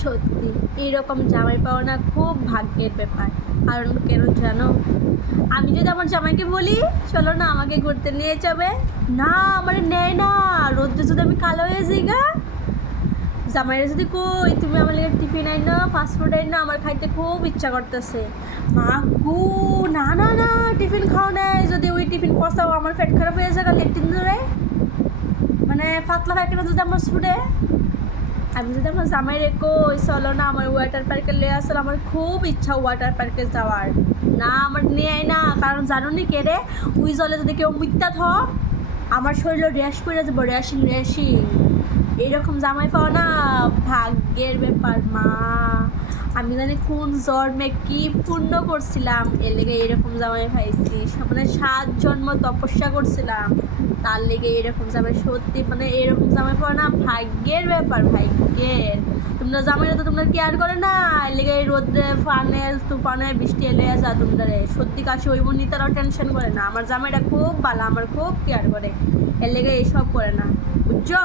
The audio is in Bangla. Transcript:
সত্যি এইরকম জামাই পাওয়া না খুব ভাগ্যের ব্যাপার। কারণ কেন জানো, আমি যদি আমার জামাইকে বলি চলো না আমাকে ঘুরতে নিয়ে যাবে, না আমার নেয় না। রোদ্রে যদি আমি কালো হয়ে যাই গা, জামাইরা যদি কই তুমি আমার লেগে টিফিন আইন না, ফাস্টফুড আইন না, আমার খাইতে খুব ইচ্ছা করতেছে, মা গু না না না টিফিন খাও নাই, যদি ওই টিফিন পচাও আমার পেট খারাপ হয়ে যাবে একদিন ধরে, মানে পাতলা পায়খানা যদি আমার ছুটে। আমি যদি আমার জামাই রেখো চলো না আমার ওয়াটার পার্কে নিয়ে আসলে, আমার খুব ইচ্ছা ওয়াটার পার্কে যাওয়ার, না আমার নিয়ে না। কারণ জানো নি কে রে, ওই জলে যদি কেউ মিথ্যা থ আমার শরীরে র্যাশ পড়ে যাবো, র্যাশিং র্যাশিং। এইরকম জামাই পাওয়া না ভাগ্যের ব্যাপার মা। আমি জানি কোন জন্মে কি পূর্ণ করছিলাম এর লেগে এরকম জামাই পাইছি, মানে 7 জন্ম তপস্যা করছিলাম তার লেগে এরকম জামাই। সত্যি মানে এরকম জামাই পাওয়া না ভাগ্যের ব্যাপার, ভাগ্যের। তোমরা জামাইরা তো তোমরা কেয়ার করে না, এর লেগে রোদ্রে ফানে তুফানে বৃষ্টি এলে যা তোমরা সত্যি কাশি ওই বোন তারাও টেনশন করে না। আমার জামাইটা খুব ভালো, আমার খুব কেয়ার করে, এর লেগে এইসব করে না, বুঝছো।